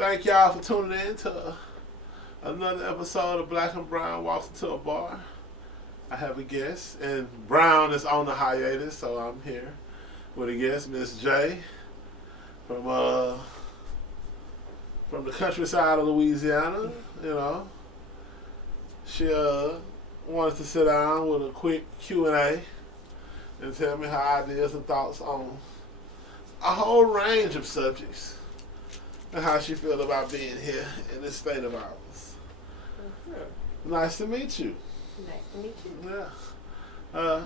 Thank y'all for tuning in to another episode of Black and Brown Walks into a Bar. I have a guest, and Brown is on the hiatus, so I'm here with a guest, Miss J, from the countryside of Louisiana. You know, she wanted to sit down with a quick Q&A and tell me her ideas and thoughts on a whole range of subjects and how she feel about being here in this state of ours. Mm-hmm. Nice to meet you. Nice to meet you. Yeah.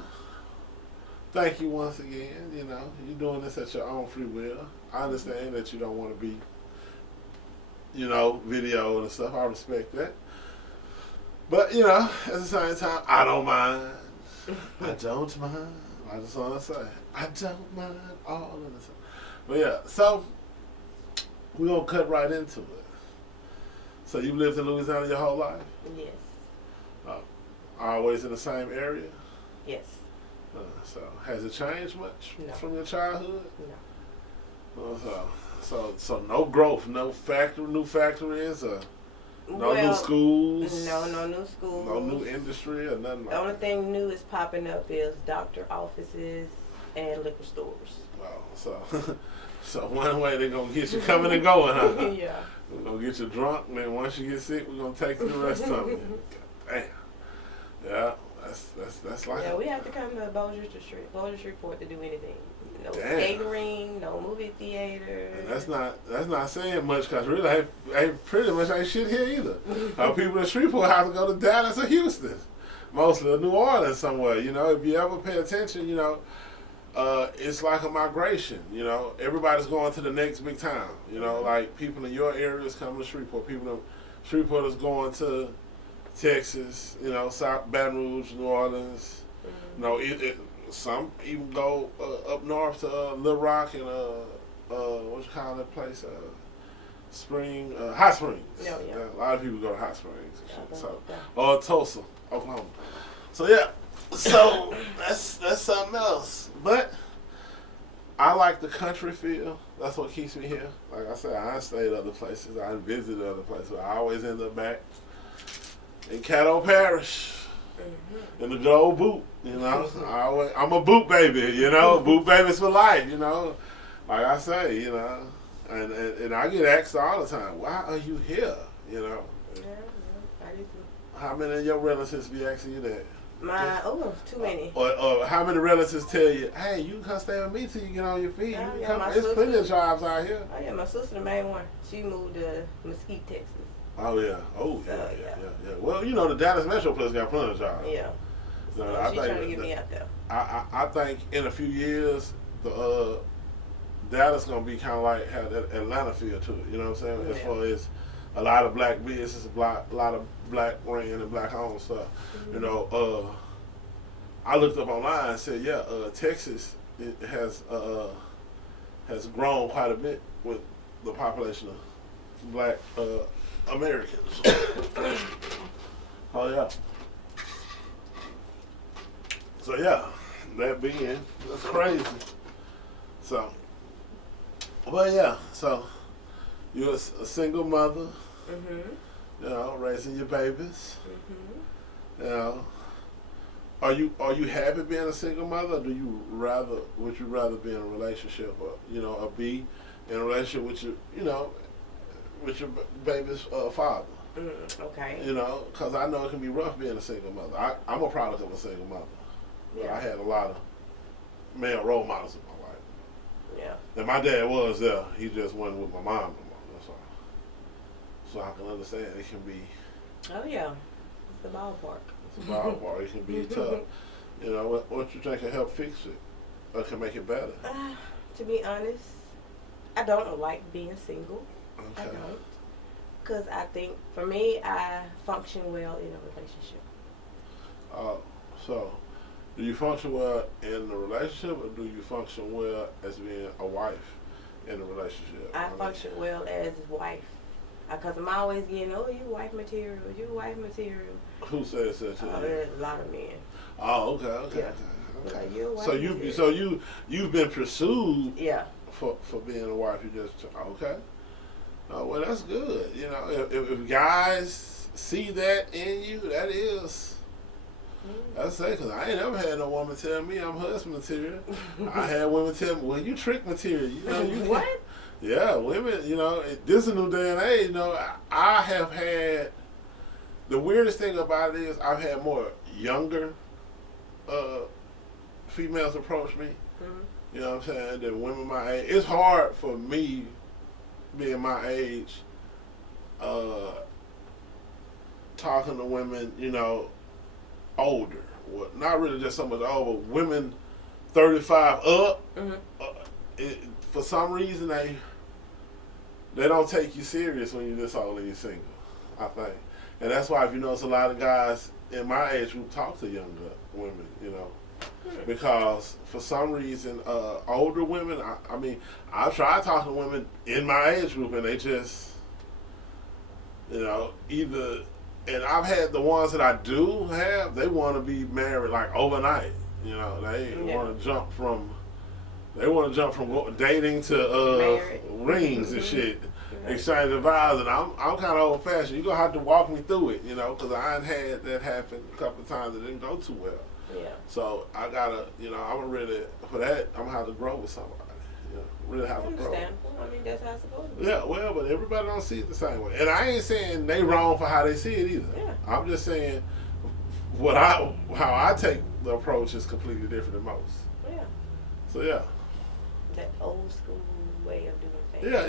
Thank you once again. You know, you're doing this at your own free will. I understand that you don't want to be, video and stuff. I respect that. But, at the same time, I don't mind. I don't mind. I just want to say, I don't mind all of this. But yeah, so we're going to cut right into it. So you lived in Louisiana your whole life? Yes. Always in the same area? Yes. So has it changed much from your childhood? No. So no growth, no new factories, new schools? No new schools. No new industry or nothing like that? The only thing new is popping up is doctor offices and liquor stores. Wow, so one way they're going to get you coming and going, huh? Yeah. We're going to get you drunk, and then once you get sick, we're going to take you the rest of it. Damn. Yeah, that's like... Yeah, we have to come to Beaudry Street to do anything. No skating ring, no movie theater. And that's not saying much, because really ain't pretty much ain't shit here either. People in Shreveport have to go to Dallas or Houston. Mostly New Orleans somewhere, If you ever pay attention, it's like a migration, Everybody's going to the next big town, Like people in your areas come to Shreveport. People in Shreveport is going to Texas, South Baton Rouge, New Orleans. Some even go up north to Little Rock and what you call that place? Hot Springs. Yeah. A lot of people go to Hot Springs and shit. Or Tulsa, Oklahoma. So yeah. So that's something else. But I like the country feel. That's what keeps me here. Like I said, I stayed other places. I visited other places. I always end up back in Caddo Parish. In the good old boot, I'm a boot baby, boot babies for life, Like I say, and I get asked all the time, why are you here, Yeah, I do too. How many of your relatives be asking you that? Too many. Or how many relatives tell you, hey, you can come stay with me till you get on your feet. There's plenty of jobs out here. Oh yeah, my sister, the main one, she moved to Mesquite, Texas. Oh yeah, yeah. Well, the Dallas Metroplex got plenty of jobs. Yeah. So she's trying to get me out there. I think in a few years, the Dallas gonna be kind of like how that Atlanta feel to it. You know what I'm saying? Yeah. As far as a lot of black businesses, a lot of black ran and black owned stuff. Mm-hmm. I looked up online and said, Texas has grown quite a bit with the population of black Americans. Oh yeah. So yeah, that's crazy. So, but yeah, so you're a single mother. Mm-hmm. Raising your babies. Mm-hmm. Are you happy being a single mother, or would you rather be in a relationship, or be in a relationship with your baby's father? Okay. Because I know it can be rough being a single mother. I'm a product of a single mother. Yeah. I had a lot of male role models in my life. Yeah. And my dad was there. He just wasn't with my mom no more. That's all. So I can understand it can be. Oh yeah, it's the ballpark. It's a ballpark. It can be tough. What you think can help fix it, or can make it better? To be honest, I don't like being single. Okay. I don't. Because I think, for me, I function well in a relationship. So, do you function well in a relationship, or do you function well as being a wife in a relationship? I function well as a wife. Because I'm always getting, you wife material, you wife material. Who says that to you? There's a lot of men. Oh, okay. Yeah. Okay. Like, you've been pursued. Yeah. For being a wife, you just okay. Oh, well, that's good. You know, if guys see that in you, that is. That's it, because I ain't never had no woman tell me I'm husband material. I had women tell me, well, you trick material. You know, you what? Yeah, women, you know, this is a new day and age. You know, I have had, the weirdest thing about it is I've had more younger females approach me. Mm-hmm. You know what I'm saying? Than women my age. It's hard for me, being my age, talking to women, you know, older. Well, not really just so much older, but women 35 up. Mm-hmm. For some reason, they don't take you serious when you're this old and you're single, I think. And that's why, if you notice, a lot of guys in my age group talk to younger women, you know. Because for some reason, older women, I mean, I try talking to women in my age group, and they just, you know, either, and I've had the ones that I do have, they want to be married like overnight. You know, they want to jump from dating to rings and shit, exchanging vows, and I'm kind of old fashioned. You're gonna have to walk me through it, you know, because I had that happen a couple of times. It didn't go too well. Yeah. So I gotta, you know, I'm really, for that, I'm gonna have to grow with somebody. You know, really have to grow. Understandable. I mean, that's how it's supposed to be. Yeah, well, but everybody don't see it the same way. And I ain't saying they wrong for how they see it either. Yeah. I'm just saying how I take the approach is completely different than most. Yeah. So yeah. That old school way of doing things. Yeah.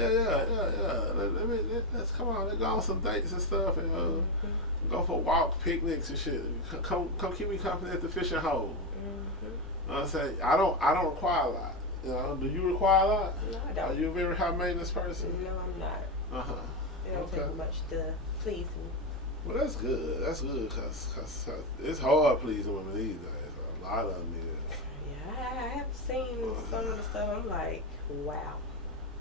Let's come on. Let's go on some dates and stuff, and go for walk, picnics and shit. Come keep me company at the fishing hole. Mm-hmm. I say I don't require a lot. You know, do you require a lot? No, I don't. Are you a very high maintenance person? No, I'm not. It don't take much to please me. Well, that's good. That's good, cause it's hard pleasing women these days. A lot of them is. Yeah, I have seen some of the stuff. I'm like, wow.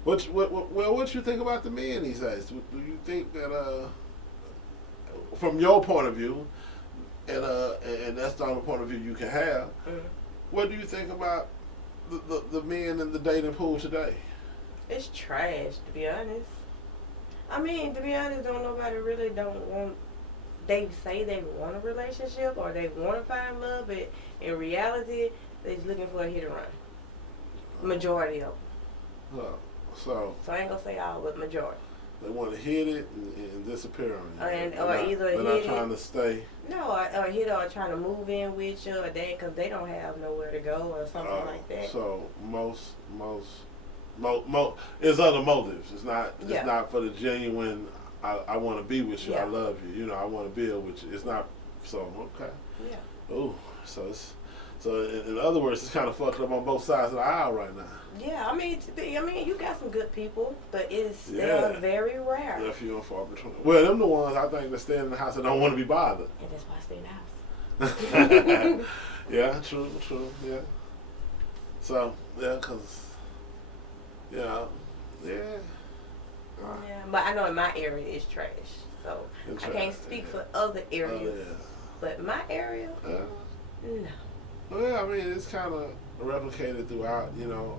What you think about the men these days? Do you think that from your point of view, and that's the only point of view you can have, what do you think about the men in the dating pool today? It's trash, to be honest. I mean, to be honest, nobody really don't want. They say they want a relationship or they want to find love, but in reality, they're just looking for a hit and run. Majority of them. So I ain't gonna say all, but majority. They want to hit it and disappear on you. They're not trying to stay. No, or hit or trying to move in with you, or because they don't have nowhere to go or something like that. So most it's other motives. It's not for the genuine. I want to be with you. I love you. You know, I want to build with you. It's not so okay. Yeah. Ooh, so in other words, it's kind of fucked up on both sides of the aisle right now. Yeah, I mean, you got some good people, but they're very rare. Yeah, few and far between. Well, them the ones I think that stay in the house and don't want to be bothered. And that's why I stay in the house. Yeah, true, yeah. So, yeah, yeah, but I know in my area it's trash, so I can't speak for other areas. But my area, no. Well, I mean, it's kind of replicated throughout, you know.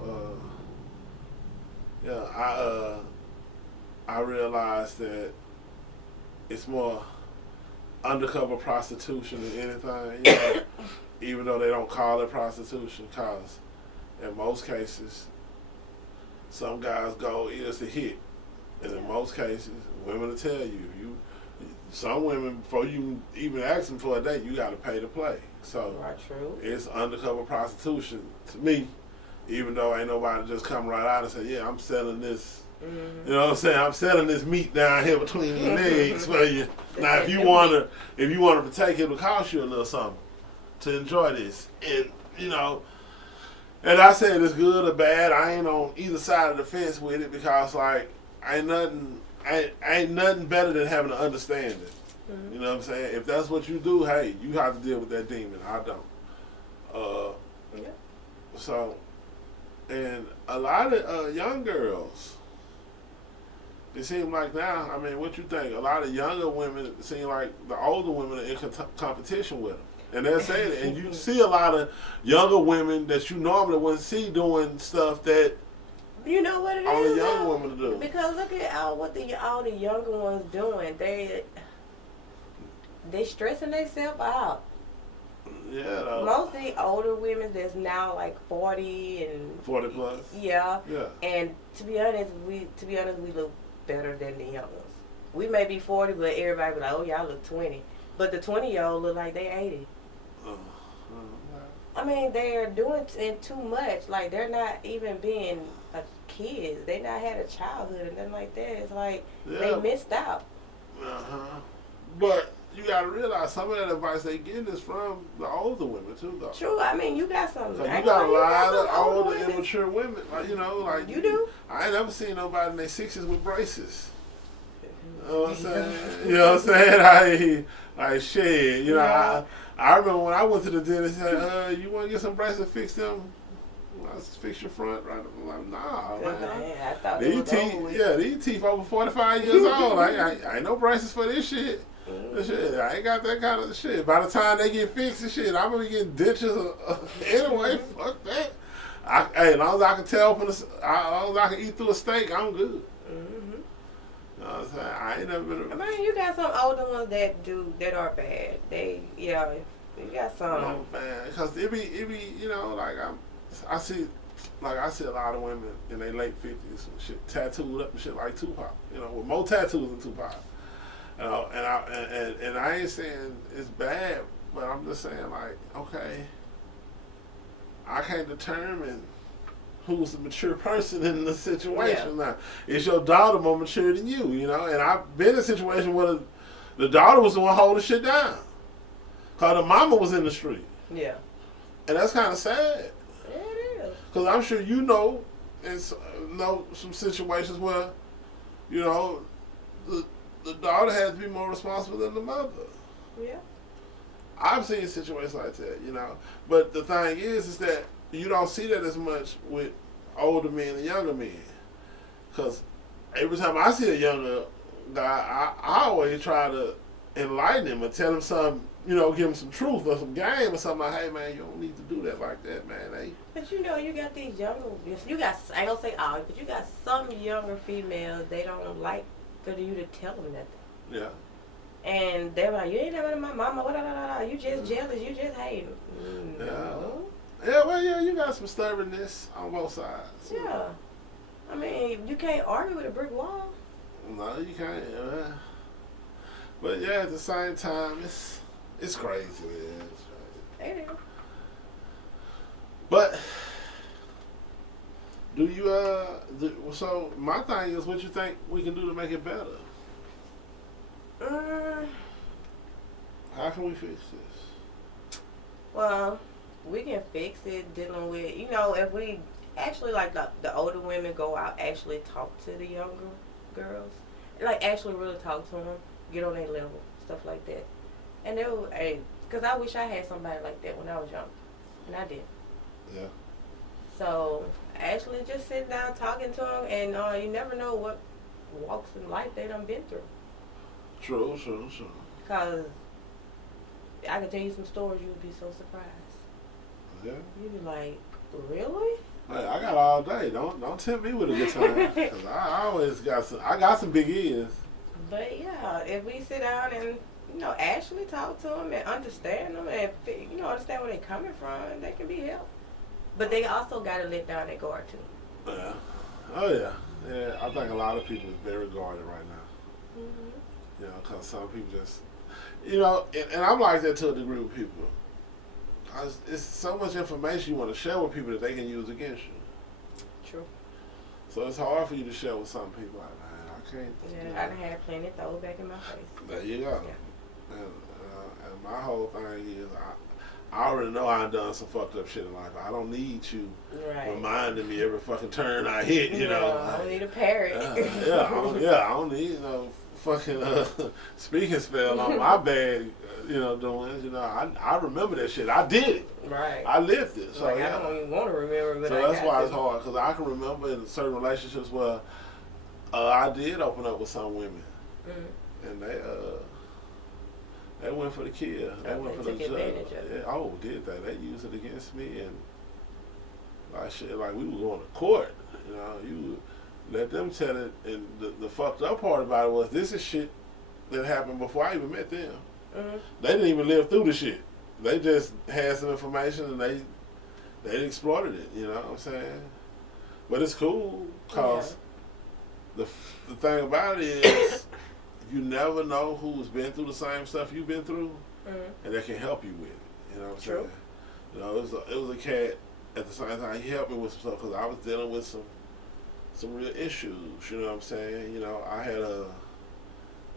I realized that it's more undercover prostitution than anything, you know, even though they don't call it prostitution, because in most cases, some guys go, it's a hit. And in most cases, women will tell you, some women, before you even ask them for a date, you got to pay to play. So it's undercover prostitution to me, even though ain't nobody just come right out and say, yeah, I'm selling this. Mm-hmm. You know what I'm saying? I'm selling this meat down here between your legs for you. Now, if you wanna partake, it'll cost you a little something to enjoy this. And you know, and I said it's good or bad. I ain't on either side of the fence with it because like ain't nothing better than having an understanding. Mm-hmm. You know what I'm saying? If that's what you do, hey, you have to deal with that demon. I don't. So, and a lot of young girls, it seems like now, I mean, what you think? A lot of younger women, it seem like the older women are in competition with them. And they're saying it. And you see a lot of younger women that you normally wouldn't see doing stuff that You know what it on is? the younger though? woman to do. Because look at all the younger ones doing. They stressing themselves out. Yeah, though. Most of the older women that's now like 40 and 40 plus. yeah. Yeah. And to be honest, we look better than the young ones. We may be 40, but everybody be like, "Oh, y'all look 20." But the 20-year-old look like they 80. I mean, they're doing too much. Like, they're not even being kids. They not had a childhood and nothing like that. It's like they missed out. But you gotta realize some of that advice they getting is from the older women too, though. True. I mean, you got some. So you got a lot of older, women. immature women. Like, you know, like You do. I ain't never seen nobody in their 60s with braces. You know what I'm saying? You know what I'm saying? Like shit. You know, Yeah. I remember when I went to the dentist. He said, "You want to get some braces? Fix them." Let's fix your front, right? I'm like, nah, man. I thought it was over with. These teeth over 45 years old. I ain't no braces for this shit. Mm. Shit, I ain't got that kind of shit. By the time they get fixed and shit, I'm gonna be getting dentures anyway. Fuck that. Hey, as long as I can tell from as long as I can eat through a steak, I'm good. Mm-hmm. You know what I'm saying? I ain't never been. I mean, you got some older ones that are bad. You got some. No, man, because it be, you know, like I see a lot of women in their late 50s and shit tattooed up and shit like Tupac. You know, with more tattoos than Tupac. You know, and I ain't saying it's bad, but I'm just saying like, okay, I can't determine who's the mature person in the situation. Now, is your daughter more mature than you? You know, and I've been in a situation where the daughter was the one holding shit down, cause the mama was in the street. Yeah. And that's kind of sad. It is. Cause I'm sure you know some situations where, you know, the daughter has to be more responsible than the mother. Yeah. I've seen situations like that, you know. But the thing is that you don't see that as much with older men and younger men. Because every time I see a younger guy, I always try to enlighten him and tell him something, you know, give him some truth or some game or something like, hey, man, you don't need to do that like that, man. Hey. But you know, you got these younger, I ain't gonna say all, but you got some younger females, they don't like for you to tell them nothing. Yeah. And they're like, you ain't never my mama, you just jealous, you just hate. No. Yeah, well, yeah, you got some stubbornness on both sides. Yeah. I mean, you can't argue with a brick wall. No, you can't. But yeah, at the same time, it's crazy, man. It's crazy. It is. But do you so my thing is, what you think we can do to make it better? How can we fix this? Well, we can fix it dealing with, you know, if we actually, like, the older women go out, actually talk to the younger girls, like, actually really talk to them, get on their level, stuff like that. And they were, because I wish I had somebody like that when I was young, and I did. Yeah. So actually just sitting down talking to them, and you never know what walks in life they done been through. True. Because I can tell you some stories, you would be so surprised. Yeah. You'd be like, really? Hey, I got all day. Don't tempt me with a good time. Cause I always got some big ears. But yeah, if we sit down and, you know, actually talk to them and understand them and, you know, understand where they're coming from, they can be helped. But they also got to let down their guard too. Yeah. Oh yeah. Yeah. I think a lot of people is very guarded right now. Mm-hmm. You know, because some people just, you know, and I'm like that to a degree with people. It's so much information you want to share with people that they can use against you. True. So it's hard for you to share with some people. Like, man, I can't. Yeah, You know. I done had plenty throw back in my face. There you go. Yeah. And my whole thing is, I already know I've done some fucked up shit in life. I don't need you reminding me every fucking turn I hit. You know, I don't need a parrot. I don't need no fucking speaking spell on my bad, you know, doings. You know, I remember that shit. I did it. Right. I lived it. So like, yeah. I don't even want to remember, but so that's why it's hard, because I can remember in certain relationships where I did open up with some women, and they went for the kill. They went for the judge. Yeah. Oh, did they? They used it against me, and Like shit, like we were going to court. You know, you let them tell it, and the fucked up part about it was this is shit that happened before I even met them. Mm-hmm. They didn't even live through the shit. They just had some information and they exploited it. You know what I'm saying? But it's cool because the thing about it is you never know who's been through the same stuff you've been through, and they can help you with it. You know what I'm saying? You know, it was a cat at the same time. He helped me with some stuff because I was dealing with some real issues. You know what I'm saying? You know,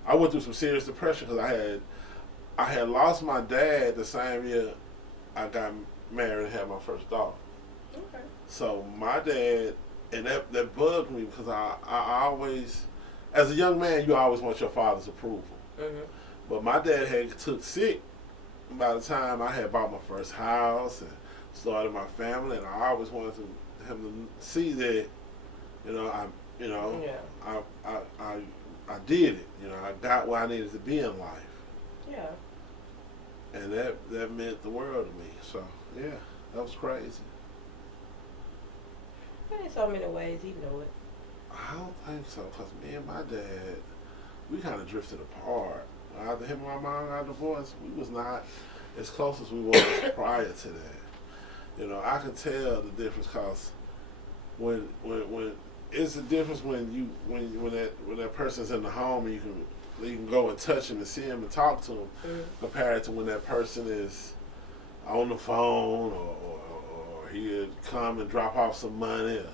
I went through some serious depression because I had lost my dad the same year I got married and had my first daughter. Okay. So my dad, and that bugged me because I always, as a young man, you always want your father's approval. Mm-hmm. But my dad had took sick by the time I had bought my first house and started my family, and I always wanted him to see that, you know, I did it. You know, I got where I needed to be in life. Yeah. And that meant the world to me. So yeah, that was crazy. And in so many ways, he knew it. I don't think so, because me and my dad, we kind of drifted apart. After him and my mom got divorced, we was not as close as we was prior to that. You know, I can tell the difference because when it's the difference when that person's in the home and you can go and touch him and see him and talk to him, compared to when that person is on the phone or he'd come and drop off some money or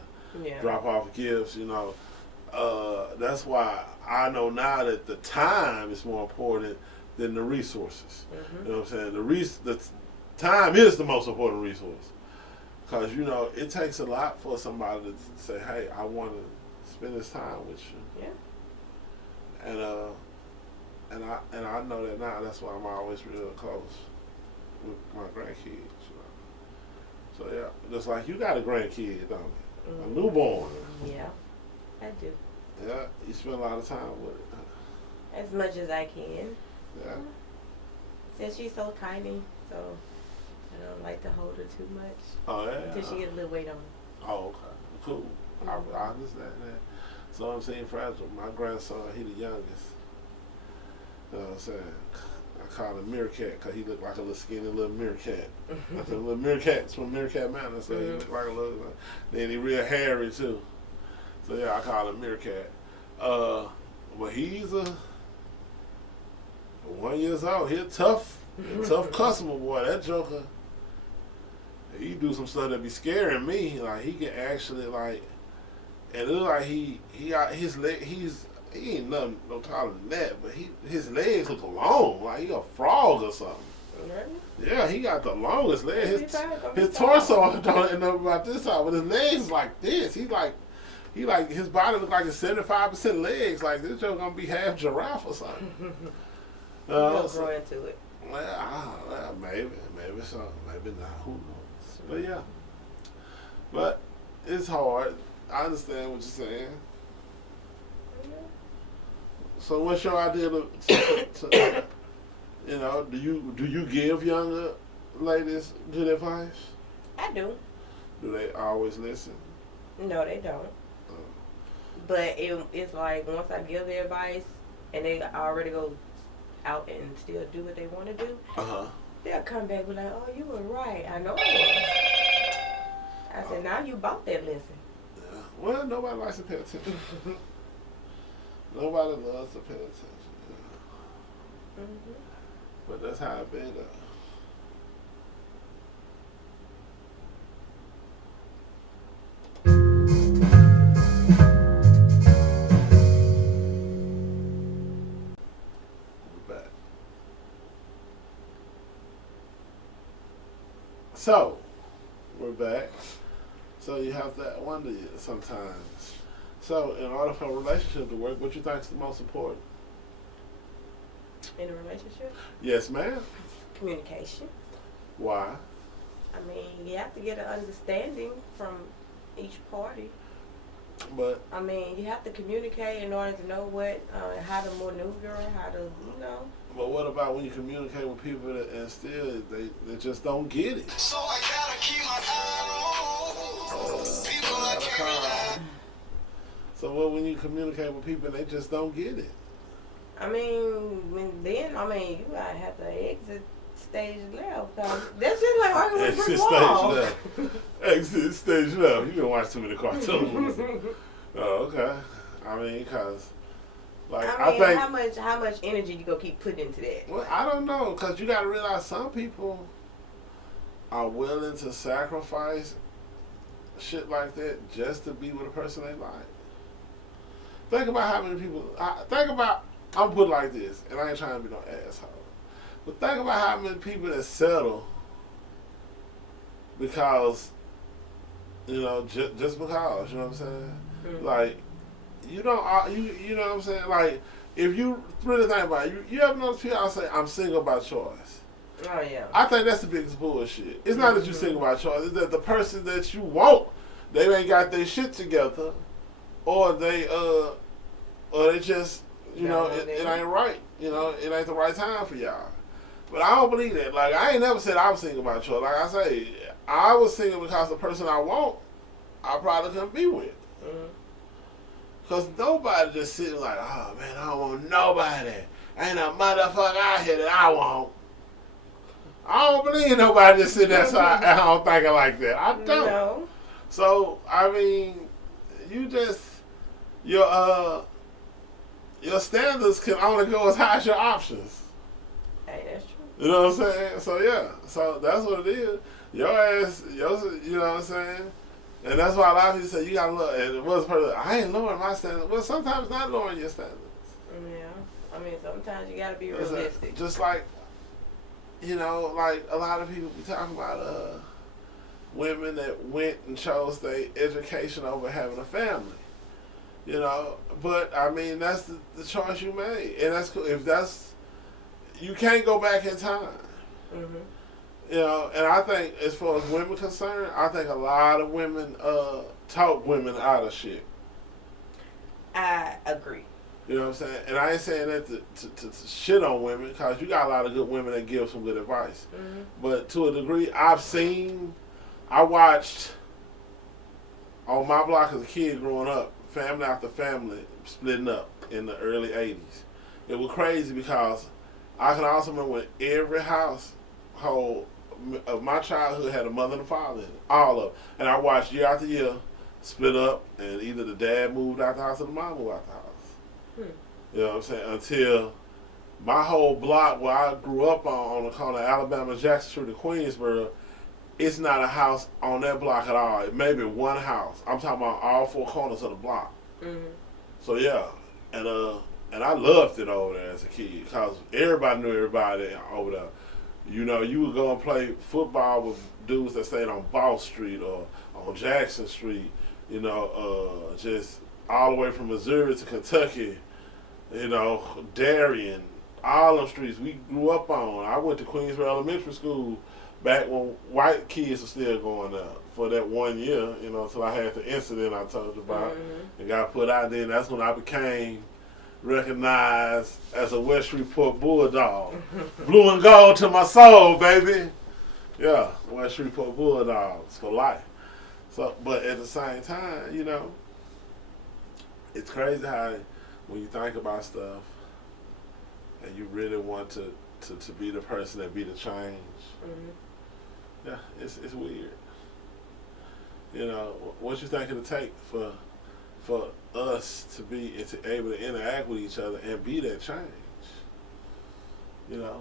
drop off gifts. You know, that's why I know now that the time is more important than the resources. You know what I'm saying? The time is the most important resource. Because, you know, it takes a lot for somebody to say, hey, I want to spend this time with you. Yeah. And I know that now. That's why I'm always real close with my grandkids. You know? So, yeah, just like you got a grandkid, don't you? A newborn. Yeah, I do. Yeah, you spend a lot of time with it. As much as I can. Yeah. Since she's so tiny, so I don't like to hold her too much. Oh, yeah. Until she gets a little weight on. Oh, okay. Cool. I understand that. So I'm saying, Fragile, my grandson, he the youngest. You know what I'm saying? I call him Meerkat because he looked like a little skinny little meerkat. Like a little meerkat. It's from Meerkat Manor, so he looked like a little. Then he real hairy too. So yeah, I call him Meerkat. But he's 1 year old. He a tough customer, boy. That joker. He do some stuff that be scaring me. Like he can actually like, and it look like he his leg. He ain't nothing no taller than that, but his legs look long, like he a frog or something. Really? Yeah, he got the longest legs. His torso I don't know about this side, but his legs is like this. He like his body look like it's 75% legs. Like this joke gonna be half giraffe or something. You'll grow into it. Well, maybe so, maybe not. Who knows? But yeah, but it's hard. I understand what you're saying. So what's your idea to you know, do you give younger ladies good advice? I do. Do they always listen? No, they don't. But it's like once I give the advice and they already go out and still do what they want to do, they'll come back and be like, oh, you were right. I know I was. I said, now you bought that lesson. Yeah. Well, nobody likes to pay attention. Nobody loves to pay attention. Yeah. But that's how it been, though. We're back. So, we're back. So you have to wonder sometimes. So, in order for a relationship to work, what you think is the most important? In a relationship? Yes, ma'am. Communication. Why? I mean, you have to get an understanding from each party. But I mean, you have to communicate in order to know how to maneuver, how to, you know. But what about when you communicate with people and still they just don't get it? So I gotta keep my eye on. calm. So what when you communicate with people and they just don't get it? I mean, you gotta have to exit stage left. Cause that's just like arguing with a Exit brick stage wall. left. Exit stage left. You can watch too many cartoons. Oh, okay. I mean, cause like I think how much energy you gonna keep putting into that? well, I don't know, cause you gotta realize some people are willing to sacrifice shit like that just to be with a person they like. Think about how many people. I'm put it like this, and I ain't trying to be no asshole, but think about how many people that settle because just because you know what I'm saying. Mm-hmm. Like you know what I'm saying. Like if you really think about it, you ever notice people say I'm single by choice. Oh yeah. I think that's the biggest bullshit. It's not that you single by choice. It's that the person that you want, they ain't got their shit together, or they just it ain't right. It ain't the right time for y'all. But I don't believe that. Like I ain't never said I was single by choice. Like I say, I was single because the person I want, I probably couldn't be with. Mm-hmm. Cause nobody just sitting like, oh man, I don't want nobody. Ain't a motherfucker out here that I want. I don't believe nobody just sitting there at home thinking like that. I don't. No. So I mean, you just your standards can only go as high as your options. Hey, that's true. You know what I'm saying? So yeah, so that's what it is. Your ass, you know what I'm saying? And that's why a lot of people say you gotta look. And it was person, I ain't lowering my standards. Well, sometimes not lowering your standards. Yeah, I mean sometimes you gotta be realistic. Just like, like a lot of people be talking about women that went and chose their education over having a family. But I mean that's the choice you made, and that's cool. If you can't go back in time. Mm-hmm. And I think as far as women concerned, I think a lot of women talk women out of shit. I agree. You know what I'm saying? And I ain't saying that to shit on women, because you got a lot of good women that give some good advice. Mm-hmm. But to a degree, I watched on my block as a kid growing up, family after family splitting up in the early 80s. It was crazy because I can also remember when every household of my childhood had a mother and a father in it, all of them. And I watched year after year split up, and either the dad moved out the house or the mom moved out the house. You know what I'm saying? Until my whole block where I grew up on the corner of Alabama, Jackson Street, and Queensboro, it's not a house on that block at all. It may be one house. I'm talking about all four corners of the block. Mm-hmm. So yeah, and I loved it over there as a kid because everybody knew everybody over there. You would go and play football with dudes that stayed on Ball Street or on Jackson Street. Just all the way from Missouri to Kentucky. Darien, all them streets we grew up on. I went to Queensboro Elementary School back when white kids were still going there for that 1 year, until I had the incident I told you about, Mm-hmm. and got put out there. And that's when I became recognized as a West Shreveport Bulldog. Blue and gold to my soul, baby. Yeah, West Shreveport Bulldogs for life. So, but at the same time, it's crazy how when you think about stuff and you really want to be the person that be the change. Mm-hmm. Yeah, it's weird. What you think it'll take for us to be able to interact with each other and be that change?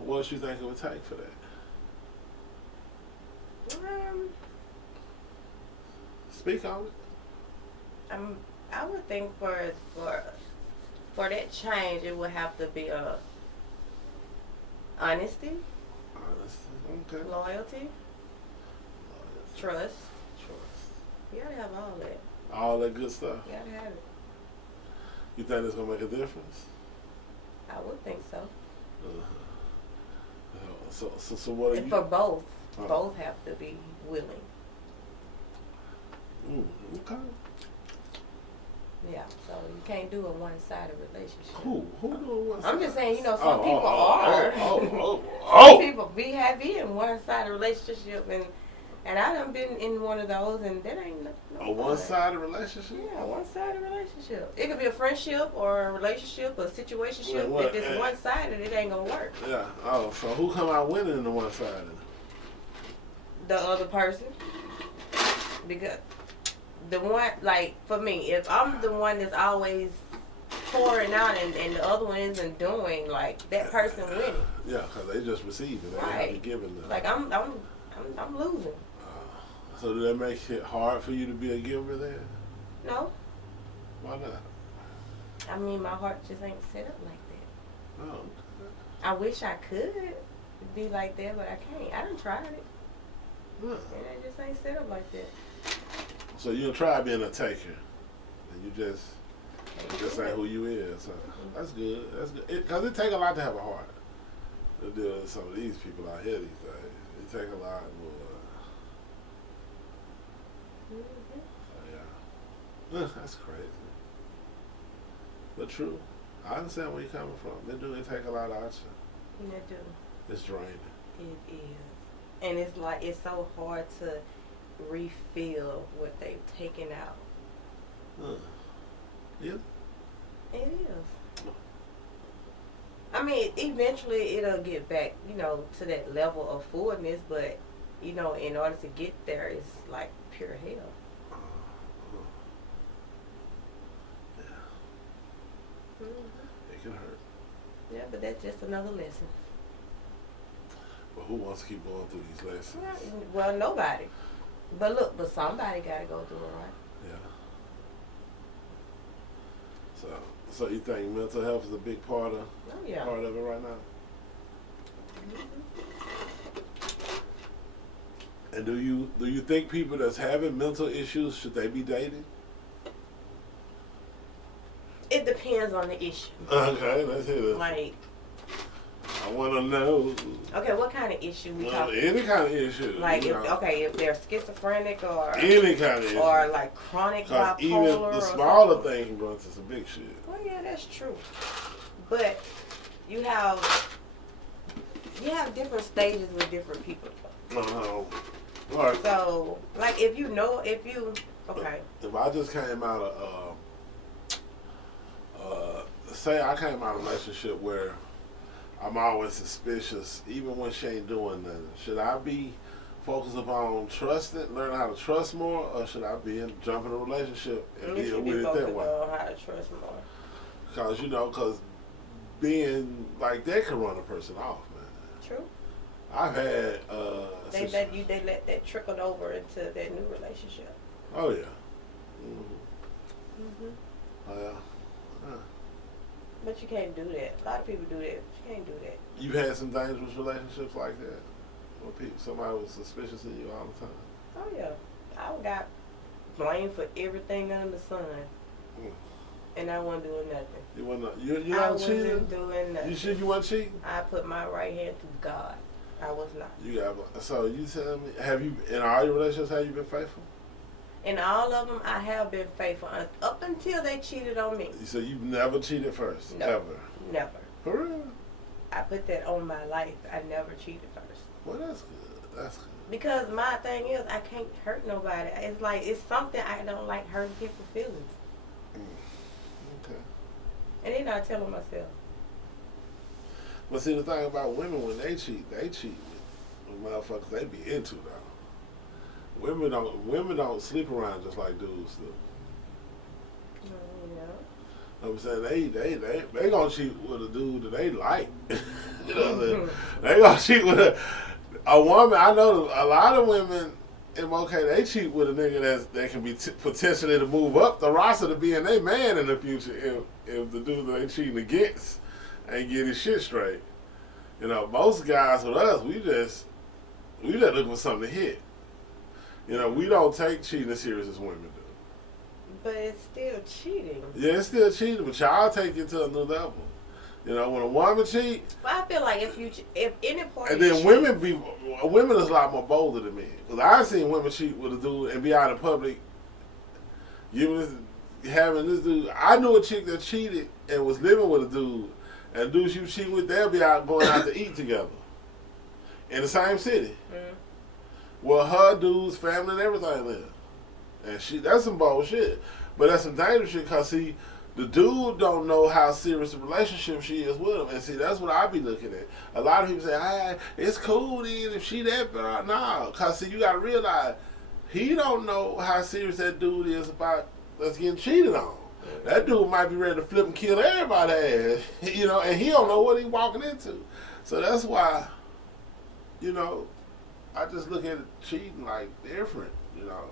What you think it would take for that? Speak on it. I would think for that change, it would have to be honesty, Okay. loyalty, trust. You gotta have all that. All that good stuff. You gotta have it. You think it's gonna make a difference? I would think so. So what are And you? for both, both have to be willing. Okay. Yeah, so you can't do a one-sided relationship. Who doing one? I'm just saying, some people are. Oh. Some people be happy in one-sided relationship, and And I done been in one of those, and that ain't no A fun. one-sided relationship? Yeah, one-sided relationship. It could be a friendship or a relationship or situationship. Well, what- If it's one-sided, it ain't gonna work. Yeah. Oh, so who come out winning in the one-sided? The other person, because the one, like for me, if I'm the one that's always pouring out and the other one isn't doing, like that person winning. Yeah, because they just receiving. They Right. haven't given them. Like I'm losing. So do that make it hard for you to be a giver then? No, Why not? I mean my heart just ain't set up like that. Oh. I wish I could be like that, but I can't. I done tried it, Huh. and it just ain't set up like that. So you try being a taker, and you just ain't who you is. So that's good. That's good. Because it take a lot to have a heart to deal with some of these people out here these days. It take a lot more. Mhm. So yeah. That's crazy. But true. I understand where you're coming from. It take a lot out you. And I do. It's draining. It is, and it's like it's so hard to refill what they've taken out. Yeah. It is. I mean, eventually it'll get back, to that level of fullness, but in order to get there, it's like pure hell. Yeah. Mm-hmm. It can hurt. Yeah, but that's just another lesson. But who wants to keep going through these lessons? Well, nobody. But somebody got to go through it, right? Yeah. So you think mental health is a big part of Oh yeah. part of it right now? Mm-hmm. And do you think people that's having mental issues, should they be dating? It depends on the issue. Okay, let's hear this. Like, I want to know. okay, what kind of issue we talking? Any kind of issue. Like, if they're schizophrenic or any kind of issue. or like chronic Because bipolar even the or smaller something. thing can run to some big shit. Well, yeah, that's true. But you have different stages with different people. All right. So, like, if you okay, If I just came out of, say I came out of a relationship where I'm always suspicious, even when she ain't doing nothing, should I be focused upon trusting, learning how to trust more, or should I jump in a relationship and you deal should with be it focused that way? on how to trust more. Because being like that can run a person off, man. True. I've had, They let that trickle over into that new relationship. oh yeah. Mhm. Oh yeah. But you can't do that. A lot of people do that. But you can't do that. You've had some dangerous relationships like that, where somebody was suspicious of you all the time. Oh yeah, I got blamed for everything under the sun, and I wasn't doing nothing. You wasn't. You I not wasn't cheating. doing nothing. You sure you weren't cheating? I put my right hand to God. I was not. You got. So you tell me, have you in all your relationships have you been faithful? In all of them, I have been faithful up until they cheated on me. You said you've never cheated first, No. ever. Never. For real? I put that on my life. I never cheated first. Well, that's good. That's good. Because my thing is, I can't hurt nobody. It's like, it's something I don't like hurting people's feelings. Okay. And then I tell them myself. But see, the thing about women, when they cheat with motherfuckers they be into though. Women don't sleep around just like dudes do. You know. You know what I'm saying? They gonna cheat with a dude that they like. You know what I'm saying? They gonna cheat with a woman. I know a lot of women in okay, they cheat with a nigga that can be potentially to move up the roster to being their man in the future if the dude that they cheating against ain't get his shit straight. You know, most guys with us, we just looking for something to hit. You know, we don't take cheating as serious as women do. But it's still cheating. Yeah, it's still cheating, but y'all take it to a new level. You know, when a woman cheats, But I feel like if any party and then cheats, women is a lot more bolder than men. Because I've seen women cheat with a dude and be out in public, having this dude. I knew a chick that cheated and was living with a dude, and the dude she was cheating with, they'll be out going out to eat together in the same city. Well, her dude's family and everything live. And that's some bullshit. But that's some dangerous shit because, see, the dude don't know how serious a relationship she is with him. And see, that's what I be looking at. A lot of people say, it's cool then if she that, but nah. Because, see, you got to realize, he don't know how serious that dude is about us getting cheated on. That dude might be ready to flip and kill everybody ass, you know, and he don't know what he walking into. So that's why, you know, I just look at cheating like different, you know.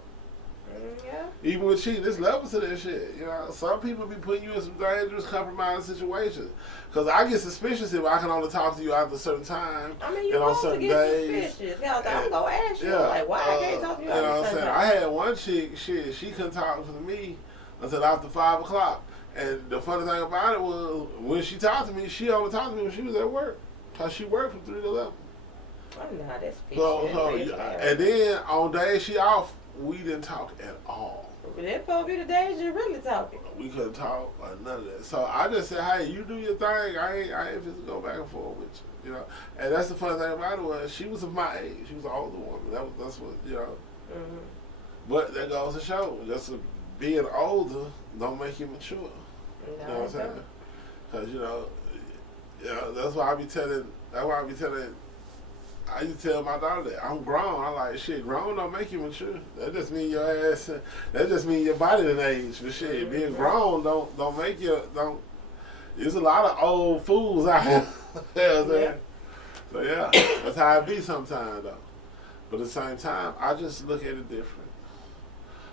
Yeah. Even with cheating, there's levels to that shit. You know, some people be putting you in some dangerous, compromising situations. Because I get suspicious if I can only talk to you after a certain time. I mean, you and on supposed to certain get days. suspicious. Yeah, I'm going to ask you, like, why I can't talk to you know what I'm after a saying? certain I time? had one chick, she couldn't talk to me until after 5 o'clock. And the funny thing about it was, when she talked to me, she only talked to me when she was at work. Because she worked from 3 to 11. Oh, nah, that's fishy. And then on days she off, we didn't talk at all. That probably the days you're really talking. We couldn't talk or none of that. So I just said, hey, you do your thing. I ain't fit to go back and forth with you. You know. And that's the funny thing about it was she was of my age. She was an older woman. That's what, you know. Mm-hmm. But that goes to show, just being older don't make you mature. No, You know what I'm saying? Because, you know, that's why I be telling, I used to tell my daughter that I'm grown. I'm like, shit, grown don't make you mature. That just mean your ass, that just mean your body done age. But shit, being grown don't make you, there's a lot of old fools out here. You know what I'm saying? So yeah, that's how it be sometimes though. But at the same time, I just look at it different.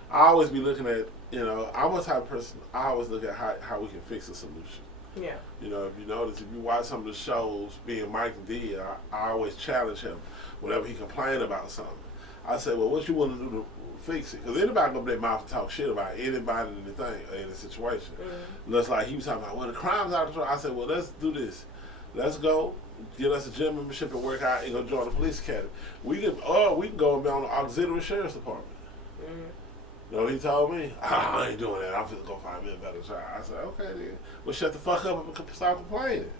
I always be looking at, you know, I'm a type of person, I always look at how we can fix a solution. Yeah. You know, if you notice, if you watch some of the shows, being Mike did, I always challenge him whenever he complained about something. I say, well, what you want to do to fix it? Because anybody go up their mouth and talk shit about anybody and anything in a situation. Mm-hmm. Just like he was talking about, well, the crime's out of control. I said, well, let's do this. Let's go, get us a gym membership and work out and go join the police academy. We can go and be on the auxiliary sheriff's department. Mm-hmm. You know, he told me, I ain't doing that. I'm finna go find me a better job. I said, okay then. Well, shut the fuck up and stop complaining.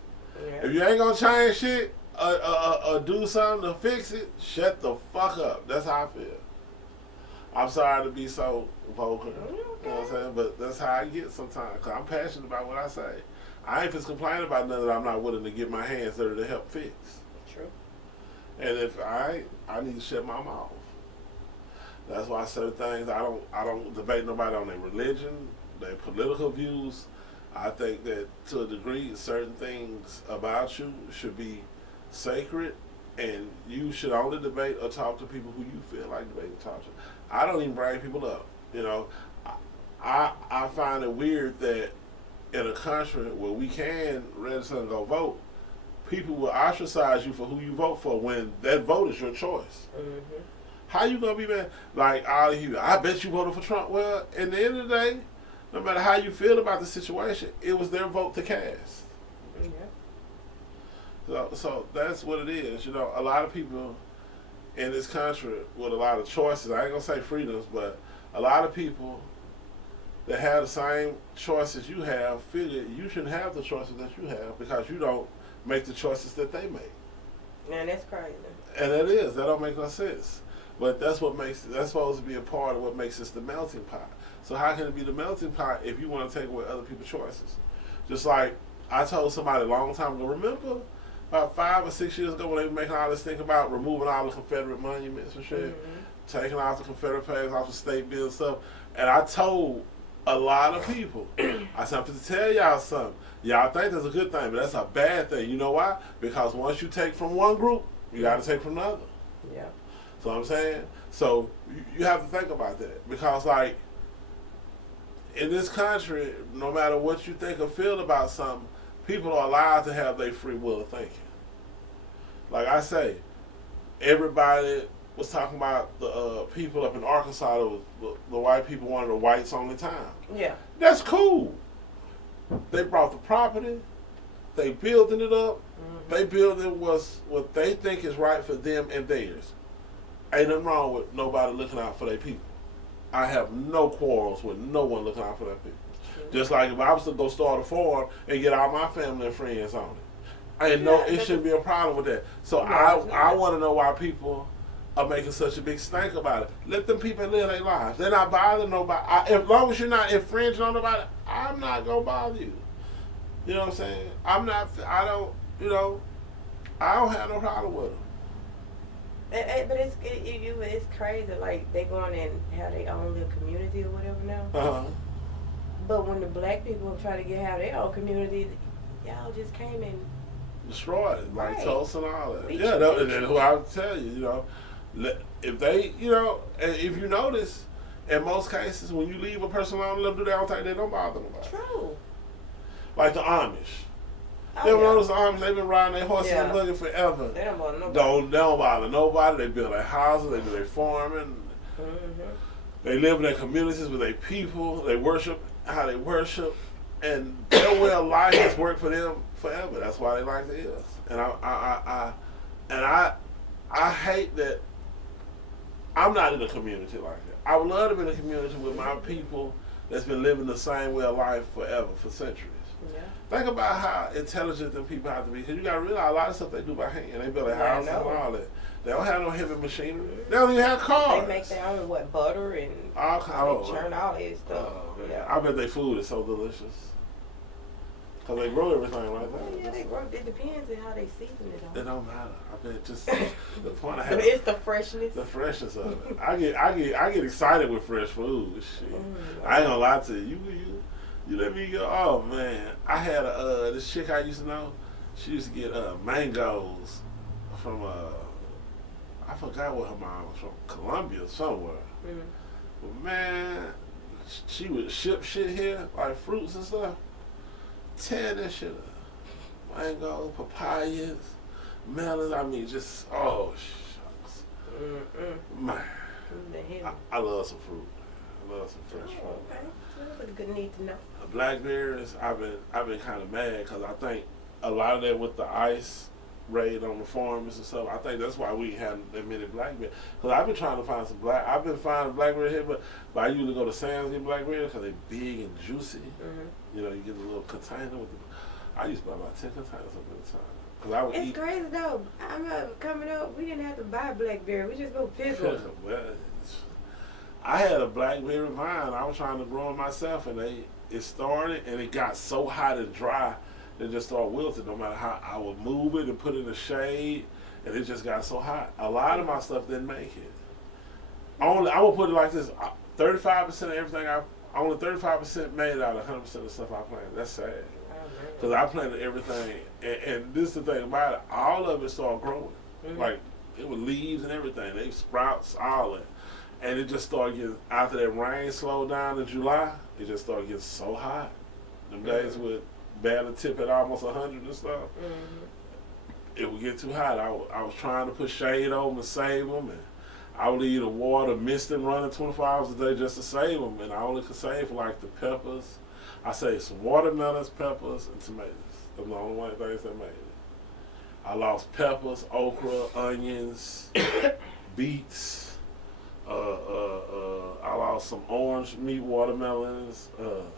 Yeah. If you ain't gonna change shit or do something to fix it, shut the fuck up. That's how I feel. I'm sorry to be so vocal. Okay. You know what I'm saying? But that's how I get sometimes. Because I'm passionate about what I say. I ain't just complaining about nothing that I'm not willing to get my hands dirty to help fix. True. And if I need to shut my mouth. That's why certain things I don't debate nobody on their religion, their political views. I think that to a degree, certain things about you should be sacred, and you should only debate or talk to people who you feel like debating and talk to. I don't even bring people up. You know, I find it weird that in a country where we can register and go vote, people will ostracize you for who you vote for when that vote is your choice. Mm-hmm. How you gonna be mad? Like all of you, I bet you voted for Trump. Well, at the end of the day, no matter how you feel about the situation, it was their vote to cast. Yeah. So that's what it is. You know, a lot of people in this country with a lot of choices, I ain't gonna say freedoms, but a lot of people that have the same choices you have figure you shouldn't have the choices that you have because you don't make the choices that they make. Man, that's crazy. And that don't make no sense. But that's supposed to be a part of what makes us the melting pot. So how can it be the melting pot if you want to take away other people's choices? Just like I told somebody a long time ago, remember about 5 or 6 years ago when they were making all this think about removing all the Confederate monuments and shit, taking off the Confederate flags off the state bill and stuff. And I told a lot of people, I said, I'm going to tell y'all something. Y'all think that's a good thing, but that's a bad thing. You know why? Because once you take from one group, you got to take from another. Yeah. So I'm saying, so you have to think about that because, like, in this country, no matter what you think or feel about something, people are allowed to have their free will of thinking. Like I say, everybody was talking about the people up in Arkansas, the white people wanted a whites only town. Yeah, that's cool. They brought the property, they building it up, they building what they think is right for them and theirs. Ain't nothing wrong with nobody looking out for their people. I have no quarrels with no one looking out for their people. Just like if I was to go start a farm and get all my family and friends on it. It shouldn't be a problem with that. So I want to know why people are making such a big stink about it. Let them people live their lives. They're not bothering nobody. As long as you're not infringing on nobody, I'm not gonna bother you. You know what I'm saying? I'm not. I don't. You know. I don't have no problem with them. But it's crazy. Like they going and have their own little community or whatever now. Uh-huh. But when the black people try to have their own community, y'all just came and destroyed it, like right. Tulsa and all that. We Yeah, and who I would tell you, you know, if they, you know, and if you notice, in most cases, when you leave a person alone and let them do their own thing, they don't bother nobody. True. Like the Amish. Oh, They ever yeah. notice the Amish? They've been riding their horses and buggy forever. They don't bother nobody. They don't bother nobody. They build their houses. They do their farming. Mm-hmm. They live in their communities with their people. They worship how they worship, and their way of life has worked for them forever. That's why they like the hills. And I hate that I'm not in a community like that. I would love to be in a community with my people that's been living the same way of life forever, for centuries. Yeah. Think about how intelligent them people have to be, because you got to realize a lot of stuff they do by hand. They build their houses and all that. They don't have no heavy machinery. They don't even have cars. They make their own butter and all they churn all that stuff. Yeah. I bet their food is so delicious. Because they grow everything right there. Well, yeah, they grow. It depends on how they season it. It don't matter. I bet just the point I have. It's the freshness. The freshness of it. I get excited with fresh food. Shit. I ain't gonna lie to you. You let me go. Oh man, I had this chick I used to know. She used to get mangoes from I forgot where her mom was from, Colombia somewhere. Mm. But man, she would ship shit here like fruits and stuff. Tear that shit up. Mango, papayas, melons. I mean, just shucks. Man, I love some fruit. I love some fresh fruit. Okay, that's a good need to know. Blackberries, I've been kind of mad because I think a lot of that with the ice raid on the farmers and stuff. I think that's why we had that many blackberries. Because I've been trying to find some I've been finding blackberry here, but I usually go to Sam's and get blackberries because they're big and juicy. Mm-hmm. You know, you get a little container with them. I used to buy about 10 containers up at a time. Cause I would it's crazy though. I'm coming up. We didn't have to buy blackberry. We just go pick them. Well, I had a blackberry vine. I was trying to grow it myself, and it started and it got so hot and dry. It just started wilting. No matter how I would move it and put it in the shade, and it just got so hot. A lot of my stuff didn't make it. I would put it like this: 35% of everything only 35% made it out of 100% of the stuff I planted. That's sad. Because I planted everything, and this is the thing about it: all of it started growing. Mm-hmm. Like it was leaves and everything. They sprouts, all that, and it just started getting. After that rain slowed down in July, it just started getting so hot. Them days would barely tip at almost 100 and stuff. Mm-hmm. It would get too hot. I was trying to put shade on them and save them, and I would leave the water misting running 24 hours a day just to save them, and I only could save like the peppers. I saved some watermelons, peppers, and tomatoes. Those are the only one things that made it. I lost peppers, okra, onions, beets. I lost some orange meat watermelons.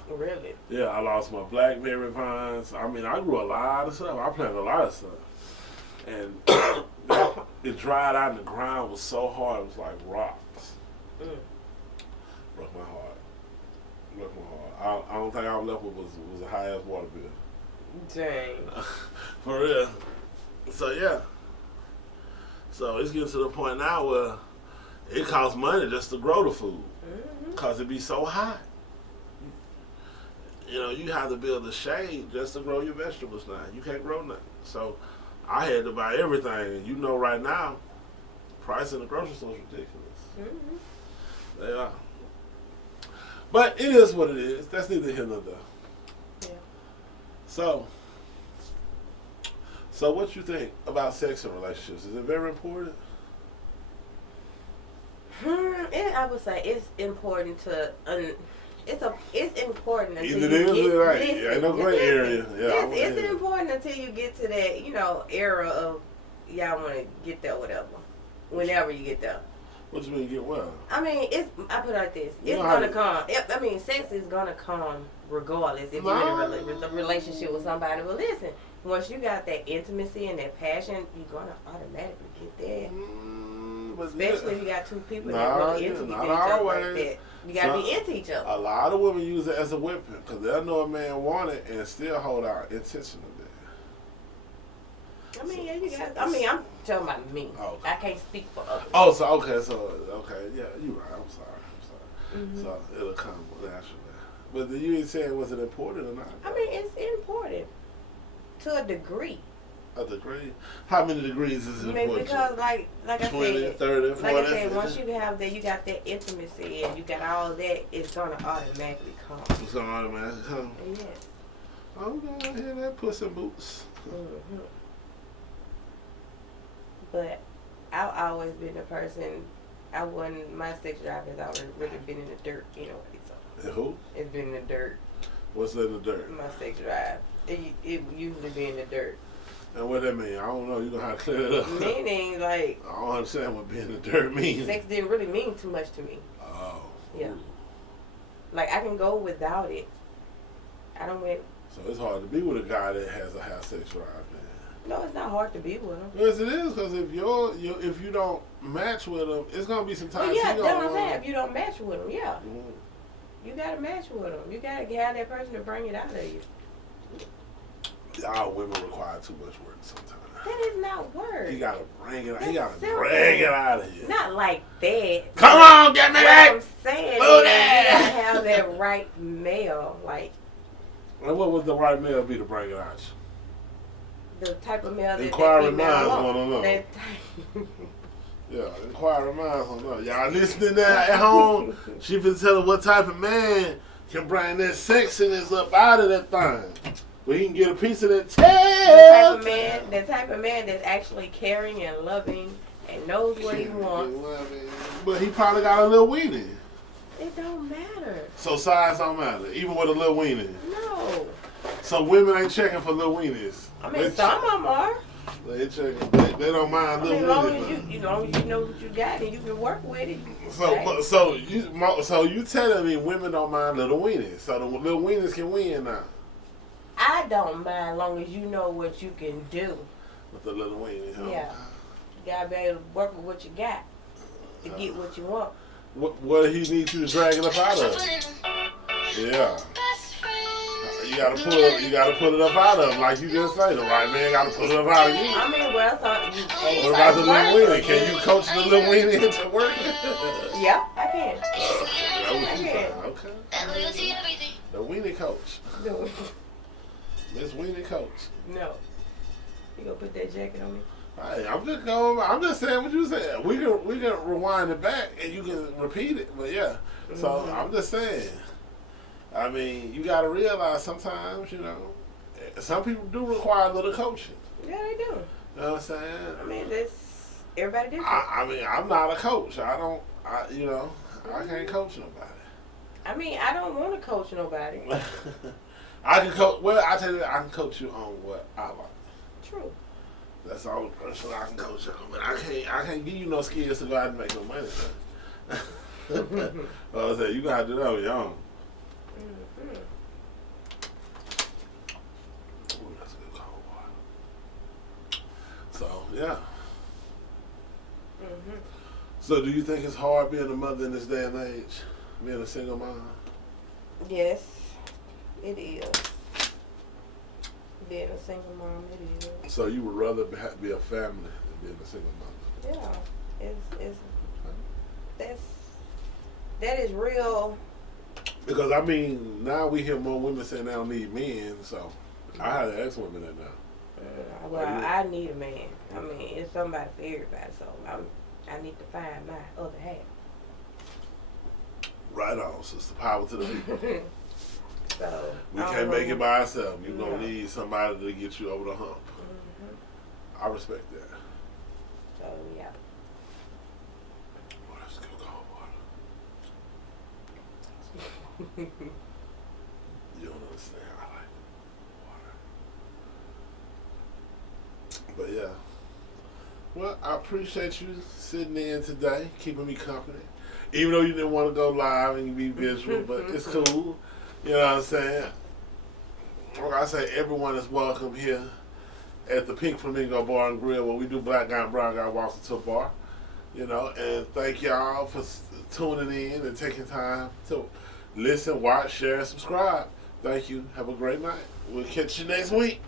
Really? Yeah, I lost my blackberry vines. I mean, I grew a lot of stuff. I planted a lot of stuff. And it dried out and the ground was so hard, it was like rocks. Broke my heart. Broke my heart. I don't think I was left with was a high ass water bill. Dang. For real. So yeah. So it's getting to the point now where it costs money just to grow the food. Because it be so hot. You know, you have to build a shade just to grow your vegetables now. You can't grow nothing. So I had to buy everything. And you know right now, price in the grocery store is ridiculous. They are. But it is what it is. That's neither here nor there. Yeah. So what you think about sex and relationships? Is it very important? I would say it's important to. It's important until Either you it is get. or it ain't. Listen, Ain't no gray area. Yeah, it's important until you get to that, era of y'all want to get there, whatever. Whenever you get there. What you mean get well? I mean, I put it like this. It's gonna come. I mean, sex is gonna come regardless if you're in a relationship with somebody. But listen, once you got that intimacy and that passion, you're gonna automatically get there. but especially if you got two people Nah, that really yeah, into each not other always. like that. You gotta be into each A other. lot of women use it as a weapon because they'll know a man want it and still hold out intentionally. I mean, yeah, you guys. I mean, I'm talking about me. Oh, okay. I can't speak for others. Oh, so yeah, you're right. I'm sorry. Mhm. So it'll come naturally. But you ain't saying was it important or not? I mean, it's important to a degree. A degree? How many degrees is it I mean, important? because like I 20, said, 30, 40, like I said, 50? once you have that, you got that intimacy and you got all that, it's gonna automatically come. It's gonna automatically come. Yes. Oh, no, I hear that. Puss in Boots. Hmm. But I've always been a person. I wasn't. My sex drive has always really been in the dirt. You know what it's on. And who? It's been in the dirt. What's in the dirt? My sex drive. It usually be in the dirt. And what that mean? I don't know. You gonna have to clear it up. Meaning, like, I don't understand what being in the dirt means. sex didn't really mean too much to me. Oh. Yeah. Ooh. Like, I can go without it. I don't went. So it's hard to be with a guy that has a high sex drive, man. No, it's not hard to be with him. Yes, it is, because if if you don't match with him, it's gonna be some But times yeah, he that's what gonna I'm saying. If you don't match with him, yeah, Mm. you gotta match with him. You gotta have that person to bring it out of you. Y'all women require too much work sometimes. That is not work. He gotta bring it. He That's gotta simple. bring it out of you. Not like that. Come on, get me What that. I'm saying is Booty! you gotta have that right male, like And what would the right male be to bring it out? the type of male that Inquiring that female minds want. wanna know. That type. Yeah, inquiring minds don't know. Y'all listening there at home? She been telling what type of man can bring that sexiness up out of that thing. Where he can get a piece of that tail. The type of man that's actually caring and loving and knows what he wants. But he probably got a little weenie. It don't matter. So size don't matter, even with a little weenie. No. So women ain't checking for little weenies. I mean, some of them are. They checking. They don't mind I mean, little as long weenies. as long as you know what you got and you can work with it. So you telling me women don't mind little weenies? So the little weenies can win now I don't mind as long as you know what you can do. with the little weenies. Huh? Yeah. You gotta be able to work with what you got to get what you want. What he need you to drag it up out of? Yeah. You gotta pull it up out of him, like you just say. The right man gotta pull it up out of you. I mean, well, so What about the little weenie? Can you coach the little weenie into working? Yeah, I can. That what you Okay. thought. Okay. The weenie coach. No. Miss Weenie Coach. No. You gonna put that jacket on me? Hey, I'm just saying what you said. We can rewind it back and you can repeat it. But yeah. So Mhm. I'm just saying. I mean, you gotta realize sometimes, some people do require a little coaching. Yeah, they do. You know what I'm saying? I mean, that's everybody different. I mean, I'm not a coach. I can't coach nobody. I mean, I don't want to coach nobody. I can coach. Well, I tell you, I can coach you on what I like. True. That's the only person I can coach you on. But I can't give you no skills to go out and make no money. Well, I said you gotta do that on your own. Mm-hmm. Ooh, that's good cold water. So yeah. Mm-hmm. So do you think it's hard being a mother in this day and age, being a single mom? Yes, it is. Being a single mom, it is. So you would rather be a family than being a single mother? Yeah, that is real. Because I mean, now we hear more women saying they don't need men. So I had to ask women that now. Well, I need a man. I mean, it's somebody for everybody. So I need to find my other half. Right on, sister. Power to the people. So We I can't don't make know. it by ourselves. You're No. going to need somebody to get you over the hump. Mhm. I respect that. So yeah. Boy, that's good cold water. You don't understand. I like water. But yeah. Well, I appreciate you sitting in today, keeping me company. Even though you didn't want to go live and be visual, but it's cool. You know what I'm saying? Like I say, everyone is welcome here at the Pink Flamingo Bar and Grill, where we do Black Guy and Brown Guy walks into a bar. You know, and thank y'all for tuning in and taking time to listen, watch, share, and subscribe. Thank you. Have a great night. We'll catch you next week.